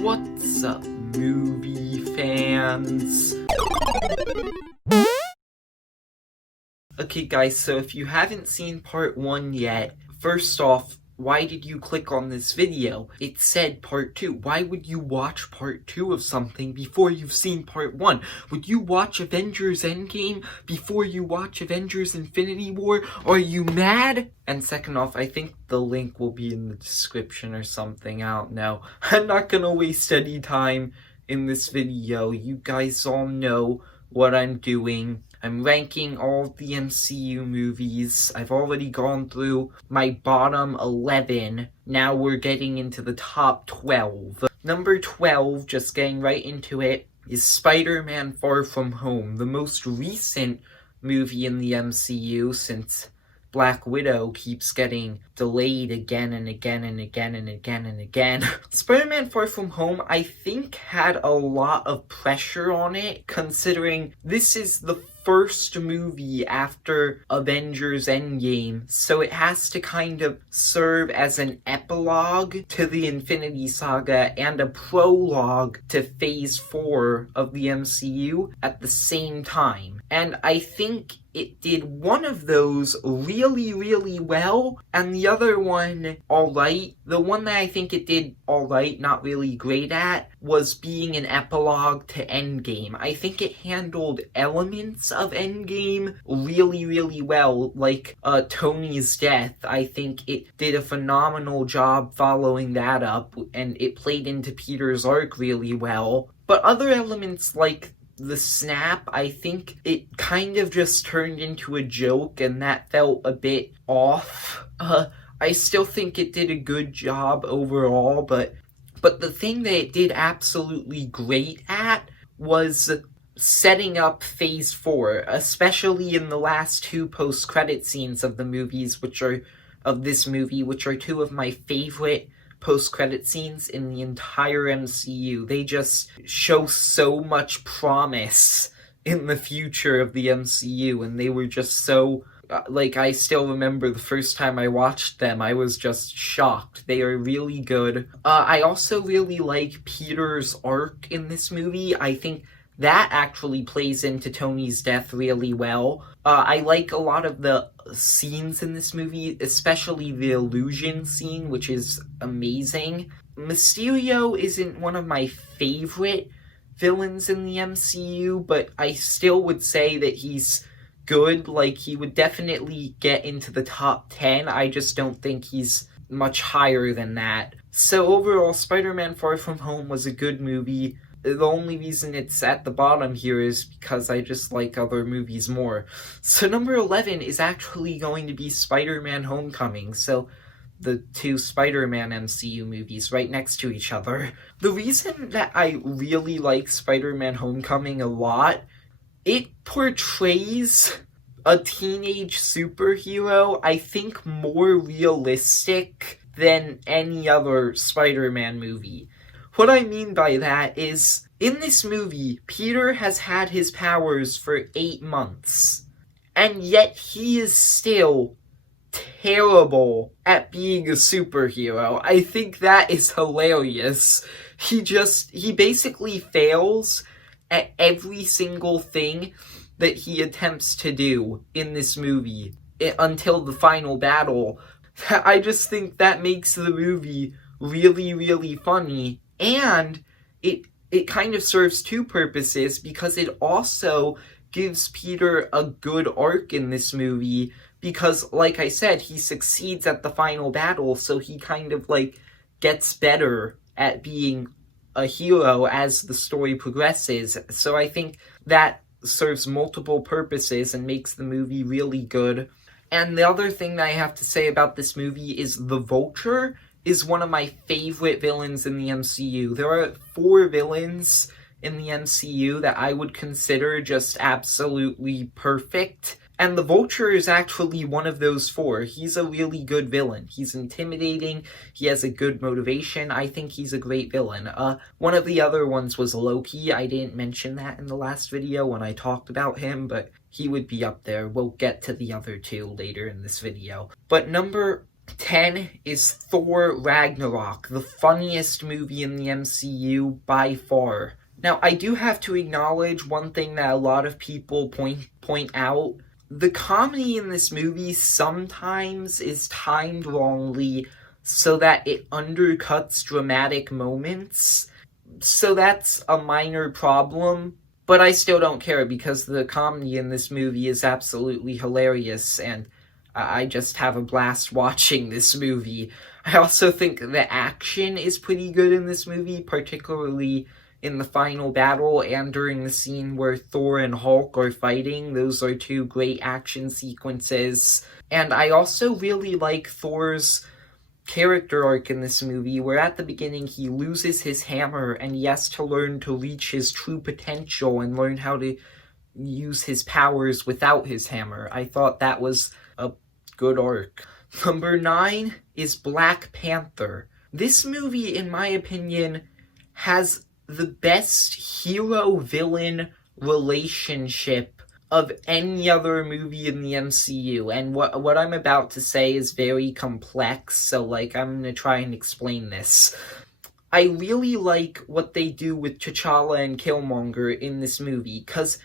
What's up, movie fans? Okay guys, so if you haven't seen part 1 yet, first off, why did you click on this video? It said part 2. Why would you watch part 2 of something before you've seen part 1? Would you watch Avengers Endgame before you watch Avengers Infinity War? Are you mad? And second off, I think the link will be in the description or something, I don't know. I'm not gonna waste any time in this video. You guys all know what I'm doing. I'm ranking all the MCU movies. I've already gone through my bottom 11. Now we're getting into the top 12. Number 12, just getting right into it, is Spider-Man Far From Home, the most recent movie in the MCU since Black Widow keeps getting delayed again and again and again and again and again. Spider-Man Far From Home, I think, had a lot of pressure on it, considering this is the first movie after Avengers Endgame, so it has to kind of serve as an epilogue to the Infinity Saga and a prologue to Phase 4 of the MCU at the same time. And I think it did one of those really, really well, and the other one alright. The one that I think it did alright, not really great at, was being an epilogue to Endgame. I think it handled elements of Endgame really, really well, like Tony's death. I think it did a phenomenal job following that up, and it played into Peter's arc really well. But other elements like the snap, I think it kind of just turned into a joke, and that felt a bit off. I still think it did a good job overall, but the thing that it did absolutely great at was setting up Phase 4, especially in the last two post-credit scenes of this movie, which are two of my favorite post-credit scenes in the entire MCU. They just show so much promise in the future of the MCU, and they were just so, I still remember the first time I watched them, I was just shocked. They are really good. I also really like Peter's arc in this movie. I think that actually plays into Tony's death really well. I like a lot of the scenes in this movie, especially the illusion scene, which is amazing. Mysterio isn't one of my favorite villains in the MCU, but I still would say that he's good. Like, he would definitely get into the top 10. I just don't think he's much higher than that. So overall, Spider-Man Far From Home was a good movie. The only reason it's at the bottom here is because I just like other movies more. So number 11 is actually going to be Spider-Man Homecoming, so the two Spider-Man MCU movies right next to each other. The reason that I really like Spider-Man Homecoming a lot, it portrays a teenage superhero, I think, more realistic than any other Spider-Man movie. What I mean by that is, in this movie, Peter has had his powers for 8 months, and yet he is still terrible at being a superhero. I think that is hilarious. He basically fails at every single thing that he attempts to do in this movie until the final battle. I just think that makes the movie really, really funny. And it kind of serves two purposes, because it also gives Peter a good arc in this movie, because, like I said, he succeeds at the final battle, so he kind of, gets better at being a hero as the story progresses. So I think that serves multiple purposes and makes the movie really good. And the other thing that I have to say about this movie is the Vulture is one of my favorite villains in the MCU. There are 4 villains in the MCU that I would consider just absolutely perfect, and the Vulture is actually one of those 4. He's a really good villain. He's intimidating, he has a good motivation, I think he's a great villain. One of the other ones was Loki. I didn't mention that in the last video when I talked about him, but he would be up there. We'll get to the other 2 later in this video. But number 10 is Thor Ragnarok, the funniest movie in the MCU by far. Now, I do have to acknowledge one thing that a lot of people point out. The comedy in this movie sometimes is timed wrongly so that it undercuts dramatic moments. So that's a minor problem, but I still don't care because the comedy in this movie is absolutely hilarious, and I just have a blast watching this movie. I also think the action is pretty good in this movie, particularly in the final battle and during the scene where Thor and Hulk are fighting. Those are two great action sequences. And I also really like Thor's character arc in this movie, where at the beginning he loses his hammer and he has to learn to reach his true potential and learn how to use his powers without his hammer. I thought that was a good arc. Number 9 is Black Panther. This movie, in my opinion, has the best hero-villain relationship of any other movie in the MCU, and what I'm about to say is very complex, so I'm gonna try and explain this. I really like what they do with T'Challa and Killmonger in this movie, because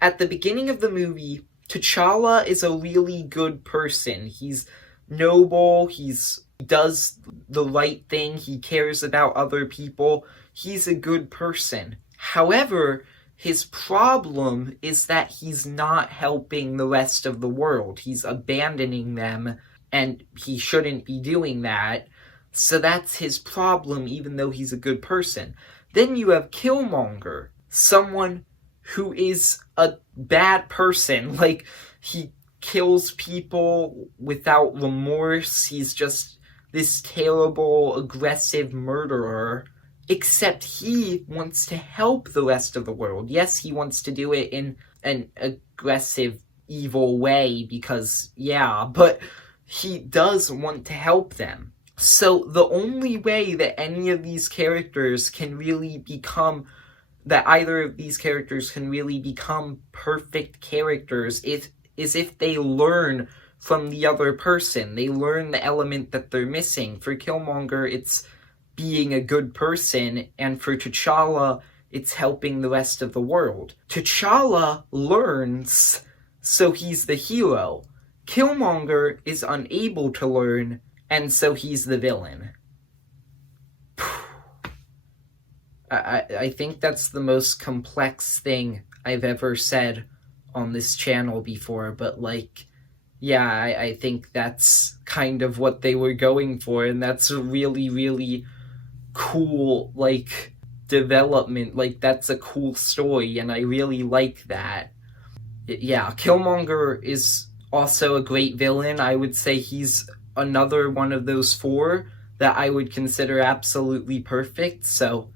at the beginning of the movie, T'Challa is a really good person. He's noble, he does the right thing, he cares about other people, he's a good person. However, his problem is that he's not helping the rest of the world. He's abandoning them, and he shouldn't be doing that. So that's his problem, even though he's a good person. Then you have Killmonger, someone who is a bad person. He kills people without remorse. He's just this terrible, aggressive murderer. Except he wants to help the rest of the world. Yes, he wants to do it in an aggressive, evil way because, but he does want to help them. So the only way that any of these characters can really become, that either of these characters can really become perfect characters is if they learn from the other person. They learn the element that they're missing. For Killmonger, it's being a good person, and for T'Challa, it's helping the rest of the world. T'Challa learns, so he's the hero. Killmonger is unable to learn, and so he's the villain. I think that's the most complex thing I've ever said on this channel before, but I think that's kind of what they were going for, and that's a really, really cool, development. That's a cool story, and I really like that. Killmonger is also a great villain. I would say he's another one of those 4 that I would consider absolutely perfect. So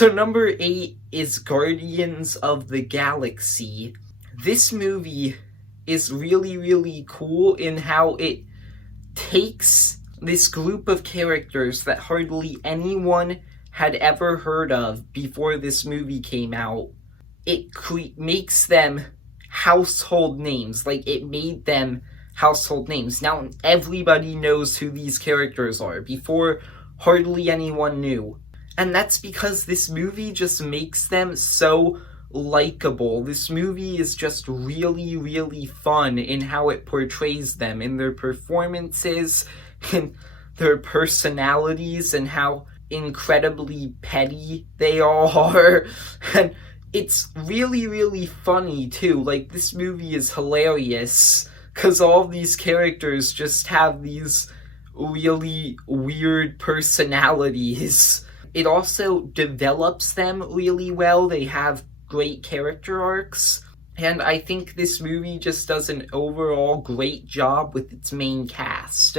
number 8 is Guardians of the Galaxy. This movie is really, really cool in how it takes this group of characters that hardly anyone had ever heard of before this movie came out. It makes them household names. It made them household names. Now everybody knows who these characters are. Before, hardly anyone knew. And that's because this movie just makes them so likable. This movie is just really, really fun in how it portrays them, in their performances, in their personalities, and how incredibly petty they all are. And it's really, really funny too. This movie is hilarious because all these characters just have these really weird personalities. It also develops them really well. They have great character arcs, and I think this movie just does an overall great job with its main cast.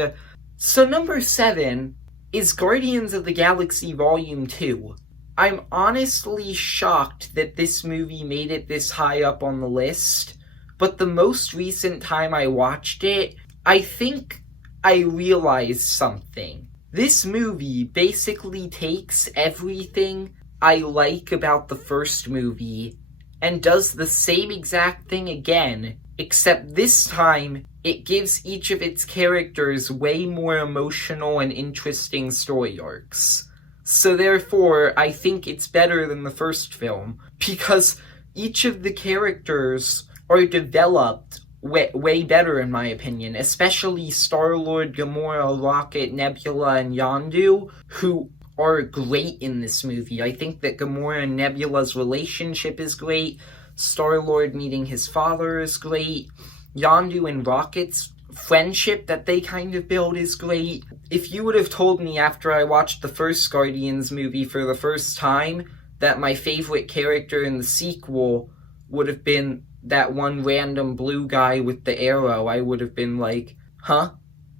So number 7 is Guardians of the Galaxy Volume 2. I'm honestly shocked that this movie made it this high up on the list, but the most recent time I watched it, I think I realized something. This movie basically takes everything I like about the first movie and does the same exact thing again, except this time it gives each of its characters way more emotional and interesting story arcs. So therefore, I think it's better than the first film, because each of the characters are developed way better, in my opinion, especially Star-Lord, Gamora, Rocket, Nebula, and Yondu, who are great in this movie. I think that Gamora and Nebula's relationship is great. Star-Lord meeting his father is great. Yondu and Rocket's friendship that they kind of build is great. If you would have told me after I watched the first Guardians movie for the first time that my favorite character in the sequel would have been that one random blue guy with the arrow, I would have been like, huh?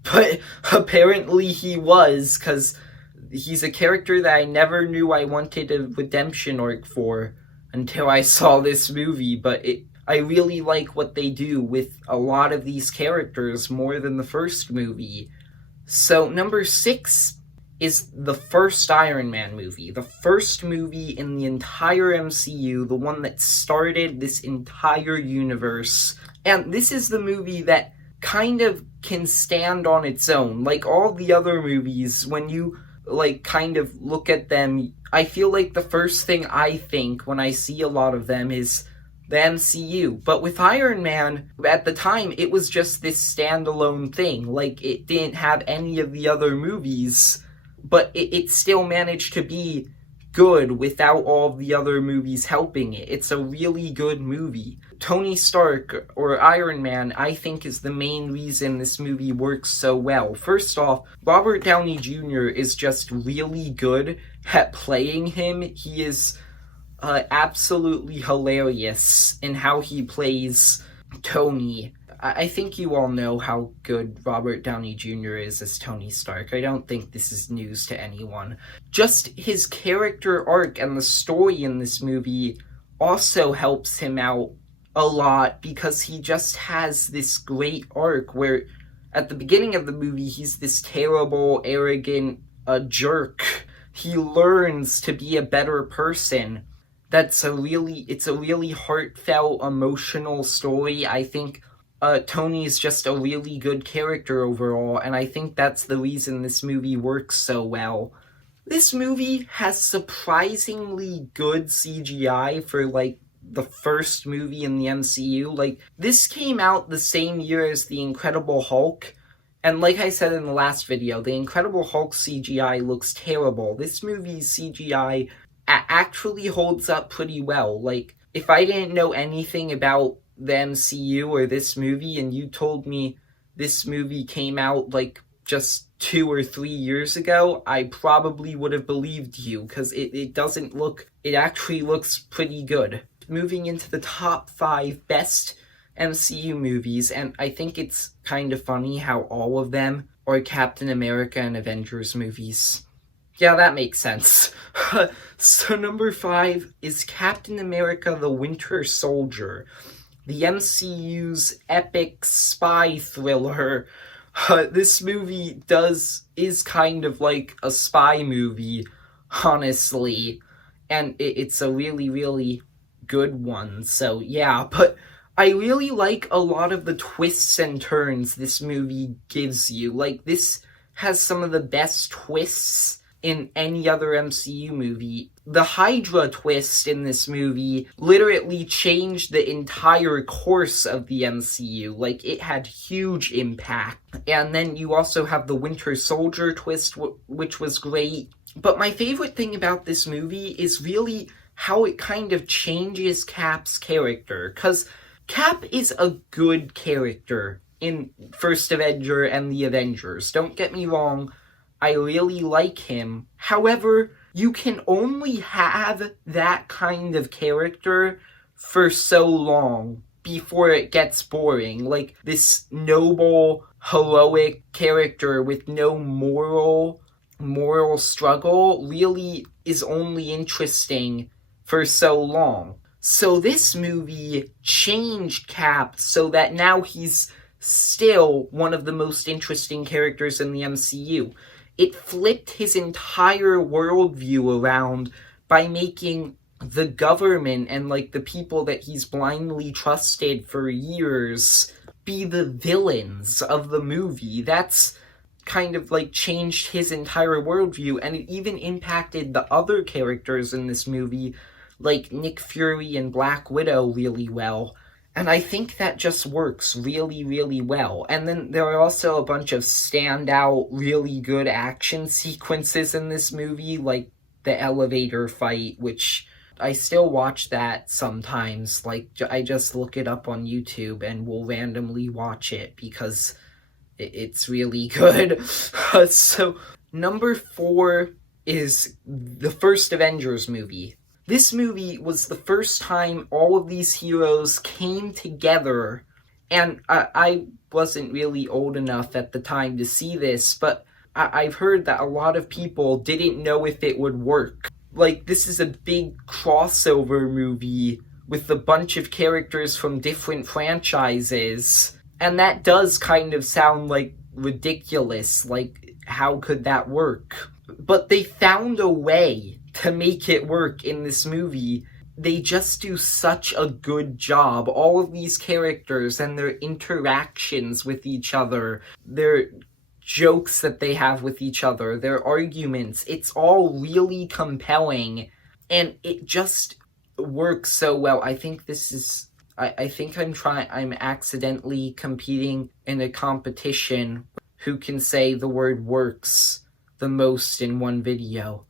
But apparently he was, because he's a character that I never knew I wanted a redemption arc for until I saw this movie, but I really like what they do with a lot of these characters more than the first movie. So number 6 is the first Iron Man movie. The first movie in the entire MCU, the one that started this entire universe. And this is the movie that kind of can stand on its own. Like all the other movies, when you kind of look at them, I feel like the first thing I think when I see a lot of them is the MCU. But with Iron Man, at the time, it was just this standalone thing. Like, it didn't have any of the other movies, but it still managed to be good without all of the other movies helping it. It's a really good movie. Tony Stark, or Iron Man, I think is the main reason this movie works so well. First off, Robert Downey Jr. is just really good at playing him. He is absolutely hilarious in how he plays Tony. I think you all know how good Robert Downey Jr. is as Tony Stark. I don't think this is news to anyone. Just his character arc and the story in this movie also helps him out a lot, because he just has this great arc where at the beginning of the movie he's this terrible, arrogant jerk. He learns to be a better person. It's a really heartfelt, emotional story. I think Tony's just a really good character overall, and I think that's the reason this movie works so well. This movie has surprisingly good CGI for, the first movie in the MCU. This came out the same year as The Incredible Hulk, and like I said in the last video, The Incredible Hulk CGI looks terrible. This movie's CGI actually holds up pretty well. If I didn't know anything about the MCU or this movie, and you told me this movie came out, just 2 or 3 years ago, I probably would have believed you, because it actually looks pretty good. Moving into the top 5 best MCU movies, and I think it's kind of funny how all of them are Captain America and Avengers movies. Yeah, that makes sense. So number 5 is Captain America the Winter Soldier, the MCU's epic spy thriller. This movie is kind of like a spy movie, honestly, and it's a really, really good one. So yeah, but I really like a lot of the twists and turns this movie gives you. This has some of the best twists in any other MCU movie. The Hydra twist in this movie literally changed the entire course of the MCU. It had huge impact. And then you also have the Winter Soldier twist, which was great. But my favorite thing about this movie is really how it kind of changes Cap's character. Because Cap is a good character in First Avenger and the Avengers. Don't get me wrong, I really like him. However, you can only have that kind of character for so long before it gets boring. This noble, heroic character with no moral struggle really is only interesting for so long. So this movie changed Cap so that now he's still one of the most interesting characters in the MCU. It flipped his entire worldview around by making the government and the people that he's blindly trusted for years be the villains of the movie. That's kind of like changed his entire worldview, and it even impacted the other characters in this movie, like Nick Fury and Black Widow, really well. And I think that just works really, really well. And then there are also a bunch of standout, really good action sequences in this movie, like the elevator fight, which I still watch that sometimes. Like, I just look it up on YouTube and will randomly watch it because it's really good. So, number 4 is the first Avengers movie. This movie was the first time all of these heroes came together, and I wasn't really old enough at the time to see this, but I've heard that a lot of people didn't know if it would work. Like, this is a big crossover movie with a bunch of characters from different franchises, and that does kind of sound like ridiculous, like, how could that work? But they found a way to make it work in this movie. They just do such a good job. All of these characters and their interactions with each other, their jokes that they have with each other, their arguments, it's all really compelling, and it just works so well. I think this is, I think I'm accidentally competing in a competition who can say the word works the most in one video.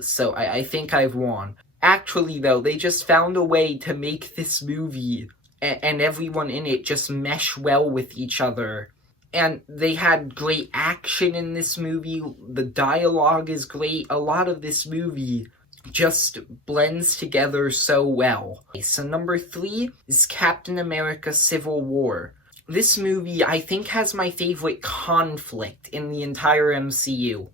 So I think I've won. Actually, though, they just found a way to make this movie and everyone in it just mesh well with each other. And they had great action in this movie. The dialogue is great. A lot of this movie just blends together so well. So number 3 is Captain America Civil War. This movie, I think, has my favorite conflict in the entire MCU,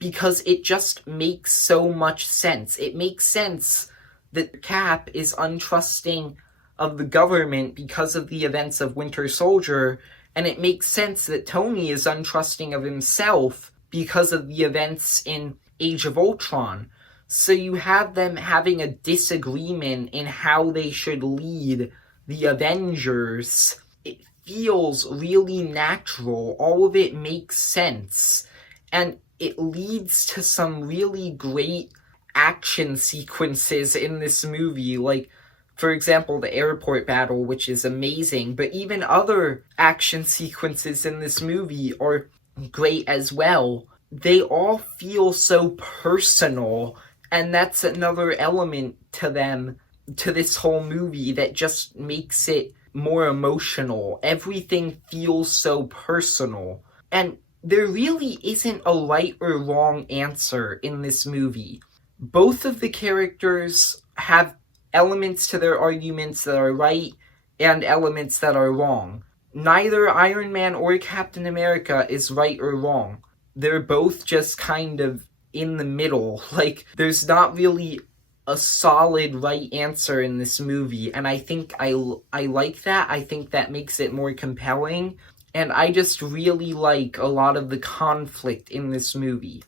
because it just makes so much sense. It makes sense that Cap is untrusting of the government because of the events of Winter Soldier, and it makes sense that Tony is untrusting of himself because of the events in Age of Ultron. So you have them having a disagreement in how they should lead the Avengers. It feels really natural. All of it makes sense. And it leads to some really great action sequences in this movie, like, for example, the airport battle, which is amazing, but even other action sequences in this movie are great as well. They all feel so personal, and that's another element to them, to this whole movie, that just makes it more emotional. Everything feels so personal, and there really isn't a right or wrong answer in this movie. Both of the characters have elements to their arguments that are right and elements that are wrong. Neither Iron Man or Captain America is right or wrong. They're both just kind of in the middle. Like, there's not really a solid right answer in this movie, and I think I like that. I think that makes it more compelling. And I just really like a lot of the conflict in this movie.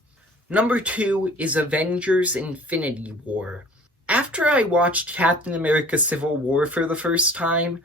Number 2 is Avengers Infinity War. After I watched Captain America Civil War for the first time,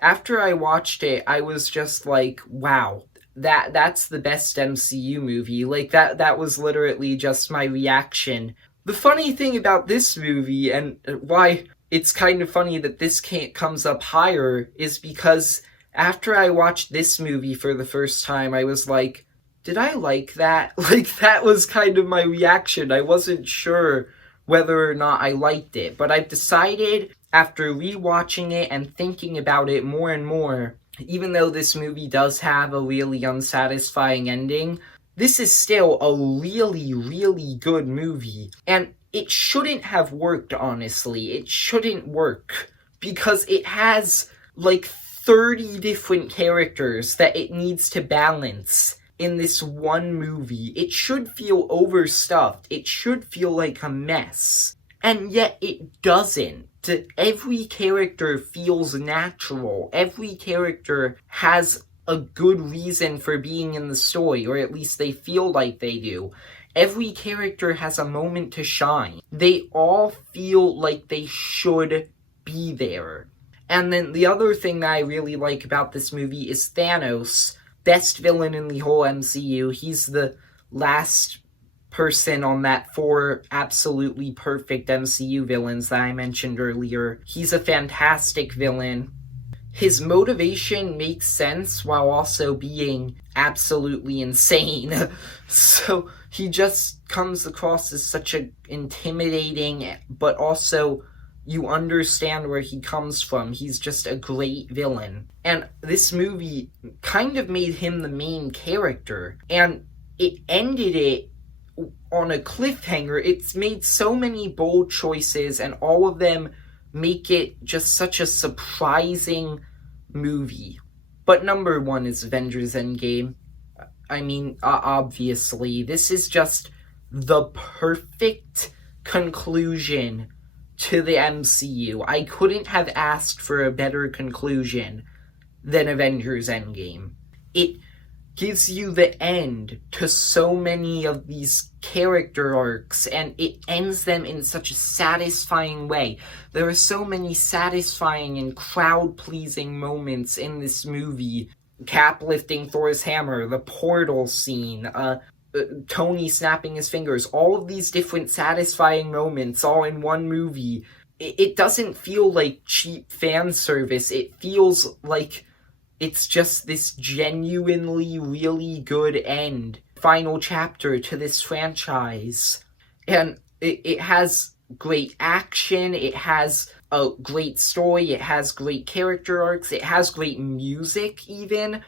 after I watched it, I was just like, wow, that's the best MCU movie. Like, that was literally just my reaction. The funny thing about this movie, and why it's kind of funny that this comes up higher, is because after I watched this movie for the first time, I was like, did I like that? Like, that was kind of my reaction. I wasn't sure whether or not I liked it, but I've decided, after rewatching it and thinking about it more and more, even though this movie does have a really unsatisfying ending, this is still a really, really good movie. And it shouldn't have worked, honestly. It shouldn't work, because it has, like, 30 different characters that it needs to balance in this one movie. It should feel overstuffed. It should feel like a mess. And yet it doesn't. Every character feels natural. Every character has a good reason for being in the story, or at least they feel like they do. Every character has a moment to shine. They all feel like they should be there. And then the other thing that I really like about this movie is Thanos, best villain in the whole MCU. He's the last person on that 4 absolutely perfect MCU villains that I mentioned earlier. He's a fantastic villain. His motivation makes sense while also being absolutely insane. So he just comes across as such an intimidating, but also you understand where he comes from. He's just a great villain. And this movie kind of made him the main character. And it ended it on a cliffhanger. It's made so many bold choices, and all of them make it just such a surprising movie. But number 1 is Avengers Endgame. I mean, obviously, this is just the perfect conclusion to the MCU. I couldn't have asked for a better conclusion than Avengers Endgame. It gives you the end to so many of these character arcs, and it ends them in such a satisfying way. There are so many satisfying and crowd-pleasing moments in this movie. Cap lifting Thor's hammer, the portal scene, Tony snapping his fingers, all of these different satisfying moments all in one movie. It doesn't feel like cheap fan service. It feels like it's just this genuinely really good end, final chapter to this franchise. And it has great action, it has a great story, it has great character arcs, it has great music even.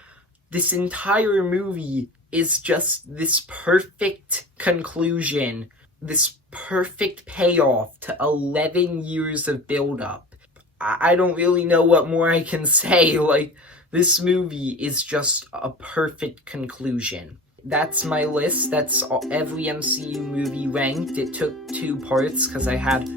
This entire movie is just this perfect conclusion, this perfect payoff to 11 years of build-up. I don't really know what more I can say. Like, this movie is just a perfect conclusion. That's my list. That's every MCU movie ranked. It took 2 parts because I had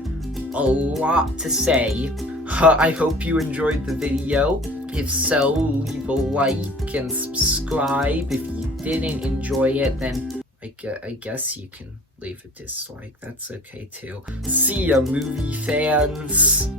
a lot to say. I hope you enjoyed the video. If so, leave a like and subscribe. If you didn't enjoy it, then I guess you can leave a dislike. That's okay too. See ya, movie fans!